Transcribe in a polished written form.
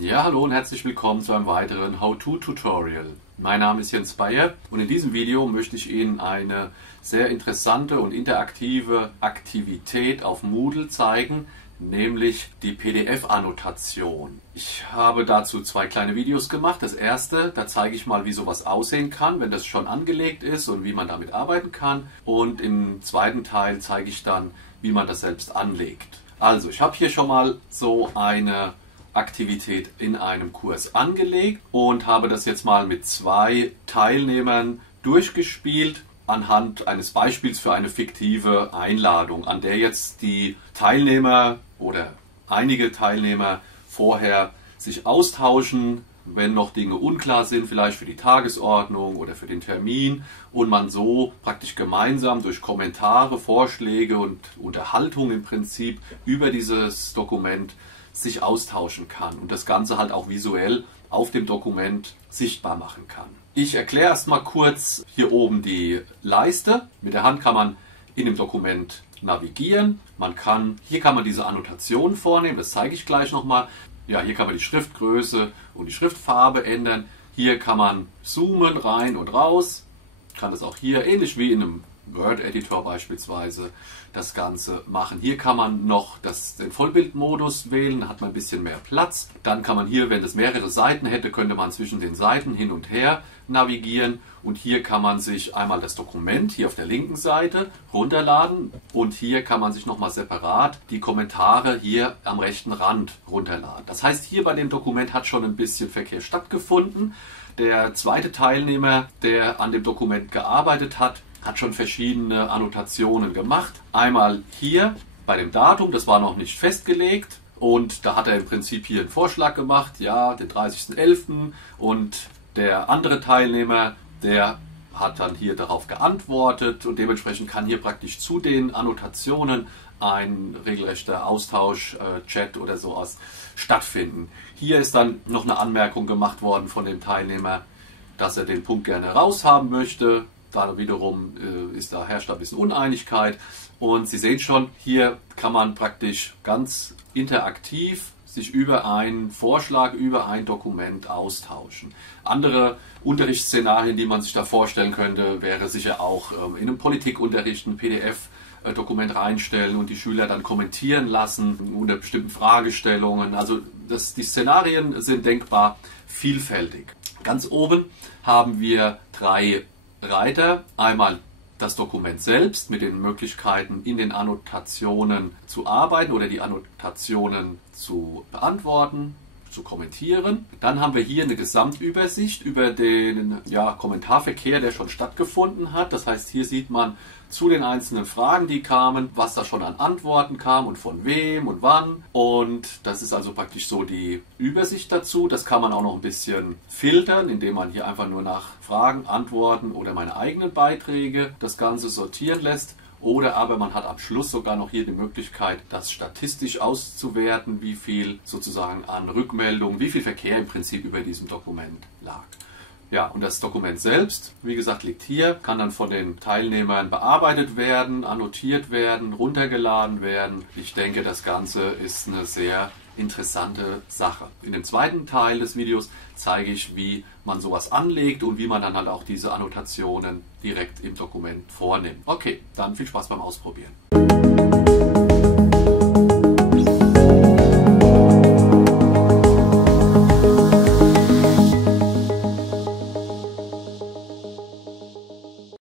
Ja, hallo und herzlich willkommen zu einem weiteren How-To-Tutorial. Mein Name ist Jens Bayer und in diesem Video möchte ich Ihnen eine sehr interessante und interaktive Aktivität auf Moodle zeigen, nämlich die Pdf-Annotation. Ich habe dazu zwei kleine Videos gemacht. Das erste, da zeige ich mal, wie sowas aussehen kann, wenn das schon angelegt ist und wie man damit arbeiten kann. Und im zweiten Teil zeige ich dann, wie man das selbst anlegt. Also, ich habe hier schon mal so eine Aktivität in einem Kurs angelegt und habe das jetzt mal mit zwei Teilnehmern durchgespielt anhand eines Beispiels für eine fiktive Einladung, an der jetzt die Teilnehmer oder einige Teilnehmer vorher sich austauschen, wenn noch Dinge unklar sind, vielleicht für die Tagesordnung oder für den Termin, und man so praktisch gemeinsam durch Kommentare, Vorschläge und Unterhaltung im Prinzip über dieses Dokument sich austauschen kann und das Ganze halt auch visuell auf dem Dokument sichtbar machen kann. Ich erkläre erstmal kurz hier oben die Leiste. Mit der Hand kann man in dem Dokument navigieren. Hier kann man diese Annotationen vornehmen, das zeige ich gleich nochmal. Ja, hier kann man die Schriftgröße und die Schriftfarbe ändern. Hier kann man zoomen, rein und raus. Kann das auch hier, ähnlich wie in einem Word-Editor beispielsweise, das Ganze machen. Hier kann man noch den Vollbildmodus wählen, da hat man ein bisschen mehr Platz. Dann kann man hier, wenn es mehrere Seiten hätte, könnte man zwischen den Seiten hin und her navigieren. Und hier kann man sich einmal das Dokument hier auf der linken Seite runterladen und hier kann man sich nochmal separat die Kommentare hier am rechten Rand runterladen. Das heißt, hier bei dem Dokument hat schon ein bisschen Verkehr stattgefunden. Der zweite Teilnehmer, der an dem Dokument gearbeitet hat, hat schon verschiedene Annotationen gemacht. Einmal hier bei dem Datum, das war noch nicht festgelegt, und da hat er im Prinzip hier einen Vorschlag gemacht, ja, den 30.11. und der andere Teilnehmer, der hat dann hier darauf geantwortet und dementsprechend kann hier praktisch zu den Annotationen ein regelrechter Austausch, Chat oder sowas stattfinden. Hier ist dann noch eine Anmerkung gemacht worden von dem Teilnehmer, dass er den Punkt gerne raushaben möchte. Da wiederum herrscht ein bisschen Uneinigkeit. Und Sie sehen schon, hier kann man praktisch ganz interaktiv sich über einen Vorschlag, über ein Dokument austauschen. Andere Unterrichtsszenarien, die man sich da vorstellen könnte, wäre sicher auch in einem Politikunterricht ein PDF-Dokument reinstellen und die Schüler dann kommentieren lassen unter bestimmten Fragestellungen. Also die Szenarien sind denkbar vielfältig. Ganz oben haben wir drei Reiter. Einmal das Dokument selbst mit den Möglichkeiten, in den Annotationen zu arbeiten oder die Annotationen zu beantworten, zu kommentieren. Dann haben wir hier eine Gesamtübersicht über den Kommentarverkehr, der schon stattgefunden hat. Das heißt, hier sieht man zu den einzelnen Fragen, die kamen, was da schon an Antworten kam und von wem und wann. Und das ist also praktisch so die Übersicht dazu. Das kann man auch noch ein bisschen filtern, indem man hier einfach nur nach Fragen, Antworten oder meine eigenen Beiträge das Ganze sortieren lässt. Oder aber man hat am Schluss sogar noch hier die Möglichkeit, das statistisch auszuwerten, wie viel sozusagen an Rückmeldungen, wie viel Verkehr im Prinzip über diesem Dokument lag. Ja, und das Dokument selbst, wie gesagt, liegt hier, kann dann von den Teilnehmern bearbeitet werden, annotiert werden, runtergeladen werden. Ich denke, das Ganze ist eine sehr interessante Sache. In dem zweiten Teil des Videos zeige ich, wie man sowas anlegt und wie man dann halt auch diese Annotationen direkt im Dokument vornimmt. Okay, dann viel Spaß beim Ausprobieren.